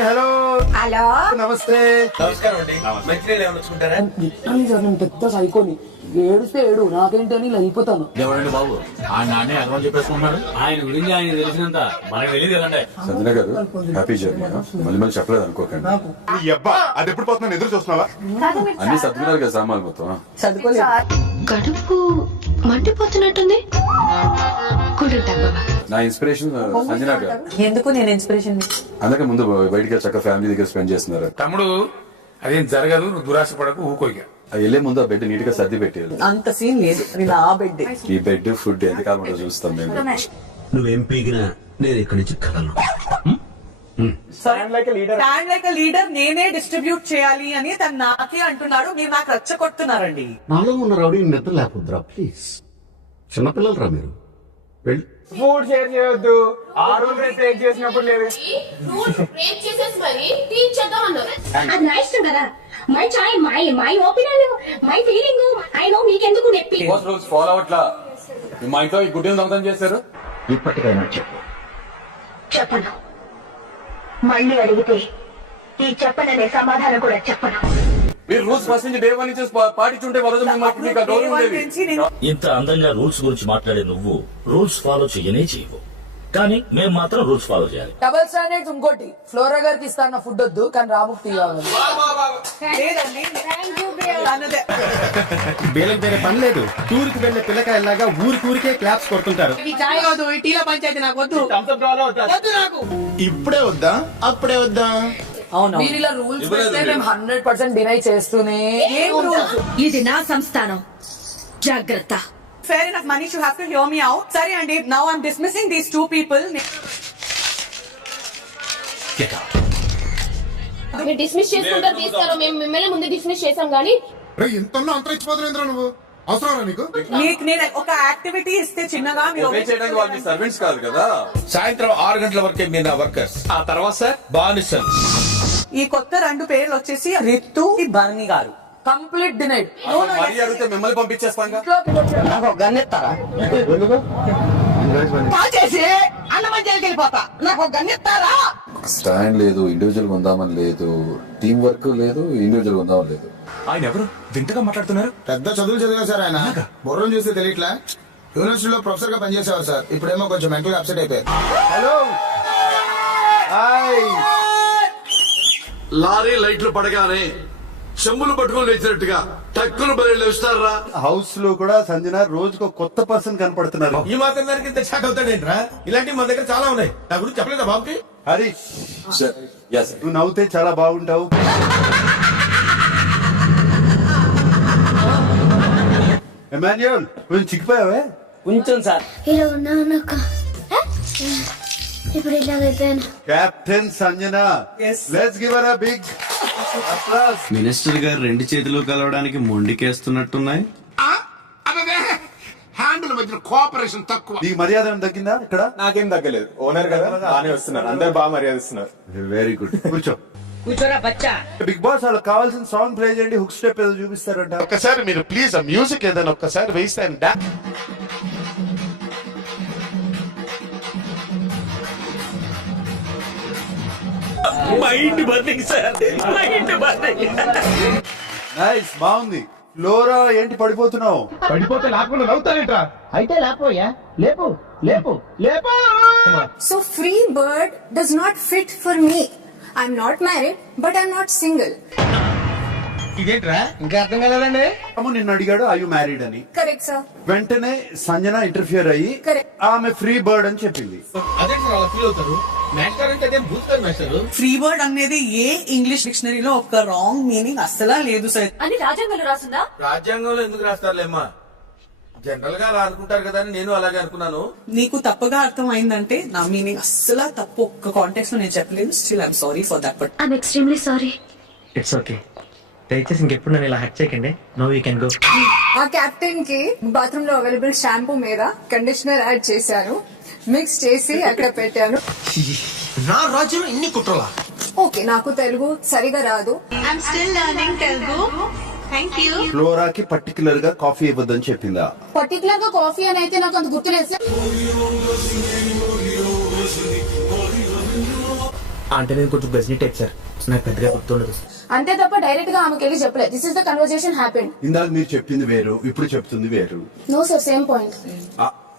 Hello hello నమస్తే. నమస్కారం అండి. మంచినీళ్ళు ఏమైనా వచ్చుకుంటారా? నేను పెద్ద సైకోని, ఏడుస్తే ఏడు, నాకేంటి అని ఇలా వెళ్ళిపోతాను. ఎవరండి బాబు ఆ నాన్నే అర్థం చెప్పేసుకున్నాడు. ఆయన గురించి ఆయన తెలిసినంత మనకు తెలియదు కదండి. సంజన గారు హ్యాపీ జర్నీ. మళ్ళీ మళ్ళీ చెప్పలేదు అనుకోకండి. ఈ అబ్బా అది ఎప్పుడు పోతున్నాను ఎదురు చూస్తున్నావా? అన్ని సర్దుకున్నారు కదా సామాన్లు మొత్తం. చదువుకోలేదు. కడుపు మండిపోతున్నట్టుంది. నా ఇన్స్పిరేషన్ సంజన గారు. ఎందుకు నేను ఇన్స్పిరేషన్? అందుకే ముందు బయటికి చక్కగా ఫ్యామిలీ దగ్గర స్పెండ్ చేస్తున్నారు. తమ్ముడు అదేం జరగదు, నువ్వు దురాశ పడకు, ఊకోగా. వెళ్ళే ముందు ఆ బెడ్ నీట్ గా సర్ది పెట్టేది. అంత సీన్ లేదు, నేను ఆ బెడ్. ఈ బెడ్ ఫుడ్ ఎంత కాకుండా చూస్తాం మేము. నువ్వేం పీకినా నేను ఇక్కడి నుంచి కదలను. స్టాండ్ లైక్ లీడర్ నేనే డిస్ట్రిబ్యూట్ చేయాలి అని తను నాకే అంటున్నాడు. మీరు నాకు రచ్చగొడుతున్నారండి. నాలో ఉన్న రౌడీ నిద్ర లేకపోద్దురా ప్లీజ్. చిన్నపిల్లలు రా మీరు. వెళ్ళి ఫుడ్ షేర్ చేయొద్దు. ఆ రూల్ బ్రేక్ చేసినప్పుడు లేదు. అది నా ఇష్టం కదా. My choice, my opinion, my feeling. I know మీకెందుకు నొప్పి. రూల్స్ ఫాలో అవట్లా. మా ఇంట్లో ఈ గుడ్డీని దొంగతనం చేశారు. ఇప్పటికైనా చెప్పు. చెప్పను. మళ్ళీ అడిగితే ఈ చెప్పననే సమాధానం కూడా చెప్పను. మీరు రూల్స్ ఫస్ట్ నుంచి డే 1 నుంచి పాటించుంటే వరద మీకు ఆ గౌరవం ఉండేది. ఇంత అందంగా రూల్స్ గురించి మాట్లాడే నువ్వు రూల్స్ ఫాలో చెయ్యనే చేయవు, కానీ మేము మాత్రం రూల్స్ ఫాలో చేయాలి. Double standards. ఇంకోటి, ఫ్లోరా గారికి ఇస్తాను ఫుడ్ వద్దు, కానీ రాముకు తీయాలి. వీళ్ళకి వేరే పని లేదు. టూర్కి వెళ్లే పిల్లకాయలాగా ఊరికే క్లాప్స్ కొడుతుంటారు. ఇప్పుడే వద్దా అప్పుడే వద్దా? అవును, మీరు ఇలా రూల్స్ పెడితే మేము 100% డినై చేస్తూనే. ఇది నా సంస్థానం, జాగ్రత్త. Fair enough, Manish, you have to hear me out. Sorry, Andy. Now I'm dismissing these two people. Get out. మీరు డిస్మిస్ చేసుకుంటారు, తీస్తారో. మేము మిమ్మల్ని ముందు డిస్మిస్ చేసాం గానీ ఇంత అంతరించిపోతున్నా నువ్వు అవసరం నీకు. మీకు నేను ఒక యాక్టివిటీ ఇస్తే చిన్నగా మీరు చేయడానికి వాళ్ళు మీ సర్వెంట్స్ కాదు కదా. సాయంత్రం 6 గంటల వరకే మీరు నా వర్కర్స్. ఆ తర్వాత సార్ బానిసలు. ఈ కొత్త 2 పేర్లు వచ్చేసి రితు, బర్ని గారు. Complete denied. మరీ అడిగితే మిమ్మల్ని పంపించేస్తాం. నాకు గన్నెత్తారా? చేసి అన్నమని వెళ్ళిపోతా. నాకు గన్నెత్తారా? స్టాండ్ లేదు, ఇండివిజువల్ గా ఉందామని లేదు, టీం వర్క్ లేదు, ఇండివిజువల్ గా ఉందామని లేదు. ఆయన ఎవరు వింతగా మాట్లాడుతున్నారు? పెద్ద చదువులు చదివారు సార్ ఆయన. బుర్రం చూస్తే తెలియట్లా. యూనివర్సిటీలో ప్రొఫెసర్ గా పనిచేసేవారు సార్. ఇప్పుడేమో కొంచెం మెంటల్ అప్సెట్ అయిపోయారు. హలో లారీ లైట్లు పడగానే చెంబులు పట్టుకుని లేచినట్టుగా టక్కులు బలి లేస్తారా? హౌస్ లో కూడా సంజన రోజుకు కొత్త పర్సన్ కనపడుతున్నారు. ఈ మాత్రం దానికి ఇంత షాక్ అవుతాడేంట్రా? ఇలాంటివి మన దగ్గర చాలా ఉన్నాయి. నా గురించి చెప్పలేదా బాబుకి? హరీష్, Yes. నువ్వు నవ్వుతే చాలా బాగుంటావు. ఎమాన్యుయల్, కొంచెం చిక్కిపోయావే. కొంచెం సార్. ఇలా ఉన్నాక ఇప్పుడు ఇలాగైపోయాను. Captain Sanjana, let's give her a big applause. Minister గారు 2 చేతులు కలవడానికి మొండికేస్తున్నట్టున్నాయి. హ్యాండిల్ మధ్య కోఆపరేషన్ తక్కువ. నీకు మర్యాద ఏమైనా తగ్గిందా ఇక్కడ? నాకేం తగ్గలేదు. ఓనర్ కదా, బాగానే వస్తున్నారు. అందరు బాగా మర్యాద ఇస్తున్నారు. Very good. కూర్చో. కూర్చోరా బచ్చా. బిగ్ బాస్ వాళ్ళకి కావాల్సిన సాంగ్ ప్లే చేయండి. హుక్ స్టెప్ ఏదో చూపిస్తారంట. ఒక్కసారి మీరు ప్లీజ్ ఆ మ్యూజిక్ ఏదైనా ఒక్కసారి వేయిస్తాను. Mind burning sir, mind burning. Nice, బాగుంది. ఫ్లోరా, ఏంటి పడిపోతున్నావు? పడిపోతే లేకుండా నవ్వుతానేట్రా? అయితే లేపోయా, లేపు లేపు లేపు. So free bird does not fit for me. I'm not married, but I'm not single. ఇదేంట్రా ఇంకా అర్థం కాలేదండి? నిన్ను అడిగాడు ఐ యు మ్యారీడ్ అని. Correct, sir. వెంటనే సంజన ఇంటర్ఫియర్ అయ్యి Correct. ఆమె ఫ్రీ బర్డ్ అని చెప్పింది. అదే సార్ అలా ఫీల్ అవుతారు. మాస్టర్ అంటే అదే భూతకాలం మాస్టర్. ఫ్రీ వర్డ్ అనేది ఏ ఇంగ్లీష్ డిక్షనరీలో ఒక రాంగ్ మీనింగ్ అస్సలా లేదు సార్. అని రాజ్యాంగంలో రాసిందా? రాజ్యాంగంలో ఎందుకు రాస్తారులేమ్మా, జనరల్ గా అలా అనుకుంటారు కదా అని నేను అలాగే అనుకున్నాను. నీకు తప్పుగా అర్థం అయిందంటే నా మీనింగ్ అస్సలా తప్పు. ఒక్క కాంటెక్స్ట్ లో నేను చెప్పలేదు. Still I'm sorry for that. But I'm extremely sorry. It's okay. దయచేసి ఇంకెప్పుడు నన్ను ఇలా హట్ చేయకండి. No you can go. ఆ కెప్టెన్ కి బాత్రూమ్ లో అవైలబుల్ షాంపూ మీద కండిషనర్ యాడ్ చేశాను, మిక్స్ చేసి అక్కడ పెట్టాను. నా రాజ్యం ఇన్ని కుట్రలా? ఓకే, నాకు తెలుగు సరిగా రాదు. I'm still learning Telugu. Thank you. ఫ్లోరాకి పర్టికులర్ గా కాఫీ ఇవ్వద్దని చెప్పిందా? పర్టికులర్ గా కాఫీ అని అయితే నాకు అంత గుర్తులేదు. అంటే నేను కొంచెం గజనీ టైప్ సార్, నాకు పెద్దగా గుర్తుండదు. అంతే తప్ప డైరెక్ట్ గా ఆమెకి వెళ్ళి చెప్పలేదు this is the conversation happened. ఇందాక మీరు చెప్పింది వేరు, ఇప్పుడు చెప్తుంది వేరు. No sir, same point.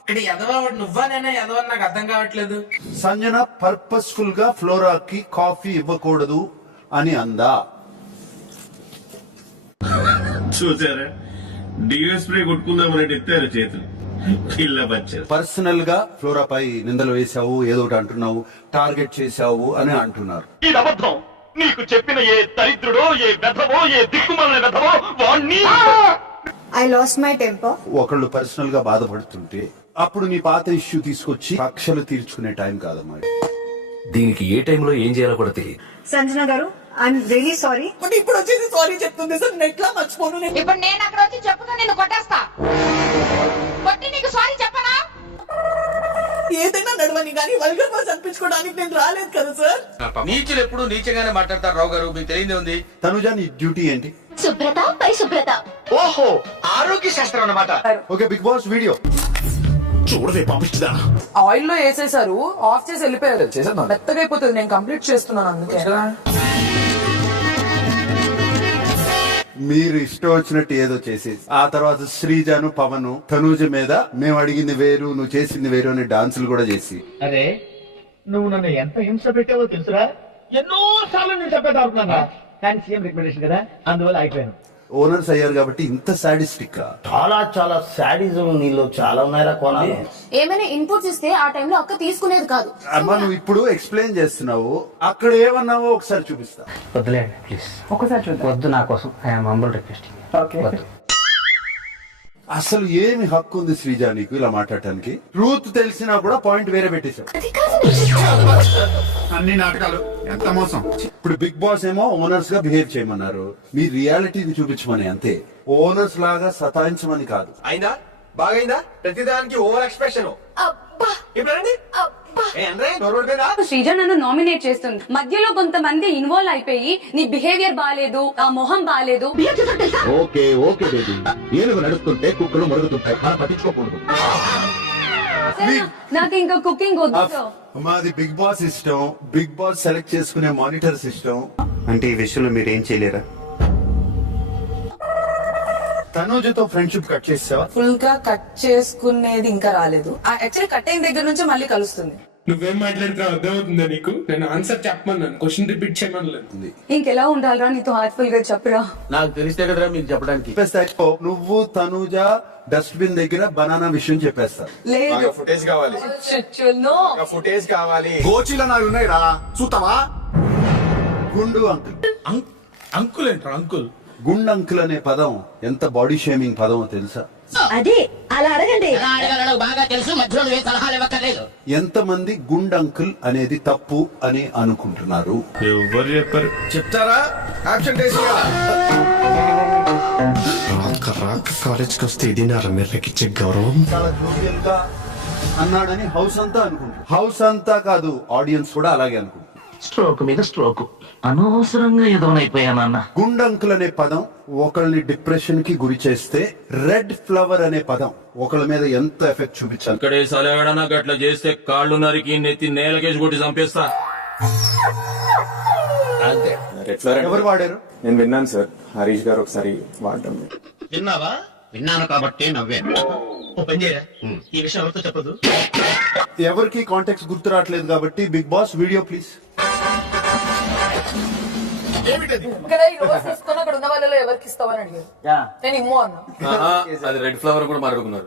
ఇక్కడ ఎదవాడు నువ్వా నేనే ఎదవని నాకు అర్థం కావట్లేదు. సంజన పర్పస్ఫుల్ గా ఫ్లోరాకి కాఫీ ఇవ్వకూడదు అని అందా? చూసారా, డిఎస్పీ కొట్టుకుందామని ఎత్తారు చేతులు, పిల్ల బచ్చారు. పర్సనల్ గా ఫ్లోరా పై నిందలు వేశావు, ఏదో ఒకటి అంటున్నావు, టార్గెట్ చేశావు అని అంటున్నారు. ఇది అబద్ధం. నీకు చెప్పిన ఏ దరిద్రుడో, ఏ వెధవో, ఏ దిక్కుమాలిన వెధవో వాణ్ణి. I lost my temper. ఒకళ్ళు పర్సనల్ గా బాధపడుతుంటే అప్పుడు నీ పాత ఇష్యూ తీసుకొచ్చి కక్షలు తీర్చుకునే టైం కాదమ్మా. దీనికి ఏ టైంలో ఏం చేయాలో కూడా తెలియదు. సంజన గారు, ఐఎమ్ రియలీ సారీ. బట్ ఇప్పుడు వచ్చేసి సారీ చెప్తుంది సార్, నేను ఎట్లా మర్చిపోను? నేను ఇప్పుడు నేను అక్కడ వచ్చి చెప్పుకుని నిన్ను కొట్టేస్తా. కొట్టి నీకు సారీ చెప్పనా? ఏదైనా నడవని కానీ వల్గర్ బాస్ అనిపించుకోవడానికి నేను రాలేదు కదా సార్. నీచులు ఎప్పుడు నీచగానే మాట్లాడతారు రావు గారు, మీకు తెలియదే ఉంది. తనుజ, నీ డ్యూటీ ఏంటి? శుభ్రత పరిశుభ్రత. ఓహో, ఆరోగ్య శాస్త్రం అన్నమాట. ఓకే, బిగ్ బాస్ వీడియో చూడవే పంపిస్తుందా? ఆయిల్ లో వేసేసారు, ఆఫ్ చేసి వెళ్ళిపోయారు. మెత్తగా అయిపోతుంది, నేను కంప్లీట్ చేస్తున్నాను అందుకే. మీరు ఇష్టం వచ్చినట్టు ఏదో చేసేసి ఆ తర్వాత శ్రీజాను పవన్ తనూజ మీద మేము అడిగింది వేరు నువ్వు చేసింది వేరు అని డాన్సులు కూడా చేసి. అరే నువ్వు నన్ను ఎంత హింస పెట్టావో తెలుసురా, ఎన్నో సార్లు నేను చెప్పేదాడుతున్నా, కానీ సీఎం రికమెండేషన్ కదా, అందువల్ల అయిపోయాను. ఓనర్స్ అయ్యారు కాబట్టి ఇంత సాడిస్టిక్. చాలా చాలా సాడిజం నీలో చాలా ఉన్నాయరా కోనాలు. ఏమైనా ఇన్పుట్స్ ఇస్తే ఆ టైంలో అక్క తీసుకునేది కాదు. అమ్మా, నువ్వు ఇప్పుడు ఎక్స్ప్లెయిన్ చేస్తున్నావు, అక్కడ ఏమన్నావో ఒకసారి చూపిస్తా. వద్దులేండి ప్లీజ్, ఒకసారి చూద్దాం. వద్దు నా కోసం, ఐఎమ్ హంబుల్ రిక్వెస్టింగ్. వద్దు. అసలు ఏమి హక్కు ఉంది శ్రీజా నీకు ఇలా మాట్లాడటానికి? రూత్ తెలిసినా కూడా పాయింట్ వేరే పెట్టేశావు. అన్ని నాటకాలు ఎంత మోసం. ఇప్పుడు బిగ్ బాస్ ఏమో ఓనర్స్ గా బిహేవ్ చేయమన్నారు, మీ రియాలిటీని చూపించమని అంతే, ఓనర్స్ లాగా సతాయించమని కాదు. అయిందా? బాగైందా? ప్రతిదానికి ఓవర్ ఎక్స్ప్రెషన్. శ్రీజ నన్ను నామినేట్ చేస్తుంది, మధ్యలో కొంతమంది ఇన్వాల్వ్ అయిపోయి నీ బిహేవియర్ బాలేదు, ఆ మొహం బాలేదు. ఓకే ఓకే బేబీ, ఏనుగు నడుస్తుంటే కుక్కలు మరుగుతుంటాయి, పట్టించుకోకూడదు. నాకు ఇంకా కుకింగ్ వద్దు. మాది బిగ్ బాస్ ఇష్టం, బిగ్ బాస్ సెలెక్ట్ చేసుకునే మానిటర్స్ ఇష్టం. అంటే ఈ విషయంలో మీరు ఏం చేయలేరా? తనూజతో ఫ్రెండ్షిప్ కట్ చేసావా? ఫుల్ గా కట్ చేసుకునేది ఇంకా రాలేదు. యాక్చువల్లీ కట్ అయిన దగ్గర నుంచి మళ్ళీ కలుస్తుంది. నువ్వేం మాట్లాడితే అర్థమవుతుందా నీకు? నేను ఆన్సర్ చెప్పమన్నాను, క్వశ్చన్ రిపీట్ చేయమనలేదు. ఇంకెలా ఉండాలిరా నీతో హార్ట్ఫుల్ గా చెప్పరా. నాకు తెలిస్తే కదరా మీకు చెప్పడానికి. నువ్వు తనూజ డస్ట్బిన్ దగ్గర బనానా విషయం చెప్పేస్తా. లేదు, ఫుటేజ్ కావాలి, no. ఫుటేజ్ కావాలి. గోచీలో నావి ఉన్నాయి రా, చూస్తావా? గుండు అంకుల్. అంకుల్ ఏంట్రా అంకుల్? గుండు అంకుల్ అనే పదం ఎంత బాడీ షేమింగ్ పదమో తెలుసా? అదే అలా అడగండి. బాగా తెలుసు, మధ్యలో సలహాలు ఇవ్వక్కర్లేదు. ఎంతమంది గుండు అంకుల్ అనేది తప్పు అని అనుకుంటున్నారు? ఎవరు చెప్పారు? చెప్తారా? ఆప్షన్ కాలేజ్ కి వస్తే ఇది నా రమ్యకి గౌరవం. చాలా జోవియల్ గా అన్నాడని హౌస్ అంతా అనుకుంటుంది. హౌస్ అంతా కాదు, ఆడియన్స్ కూడా అలాగే అనుకుంటుంది. స్ట్రోక్ మీద స్ట్రోక్, అనవసరంగా ఎదవనైపోయానన్న. గుండు అంకుల్ అనే పదం ఒకళ్ళని డిప్రెషన్ కి గురి చేస్తే, రెడ్ ఫ్లవర్ అనే పదం ఒకళ్ళ మీద ఎంత ఎఫెక్ట్ చూపించాలి. ఇక్కడే సలవేడనా గట్ల చేస్తే కాళ్ళు నరికి నెత్తి నేలకేసి కొట్టి చంపేస్తా. ఎవరు వాడారు? నేను విన్నాను సార్, హరీష్ గారు ఒకసారి వాడటం. విన్నావా? విన్నాను కాబట్టి నవ్వాను. ఓ పని చేయరా, ఈ విషయం ఎవరితో చెప్పదు. ఎవరికి కాంటాక్ట్స్ గుర్తు రావట్లేదు కాబట్టి బిగ్ బాస్ వీడియో ప్లీజ్. ఇక్కడ ఈ రోజు తీసుకున్న అక్కడ ఉన్న వాళ్ళలో ఎవరికి ఇస్తావని అడిగారు. నేను ఇమ్మో అన్నా. అది రెడ్ ఫ్లవర్ కూడా మాట్లాడుకున్నారు.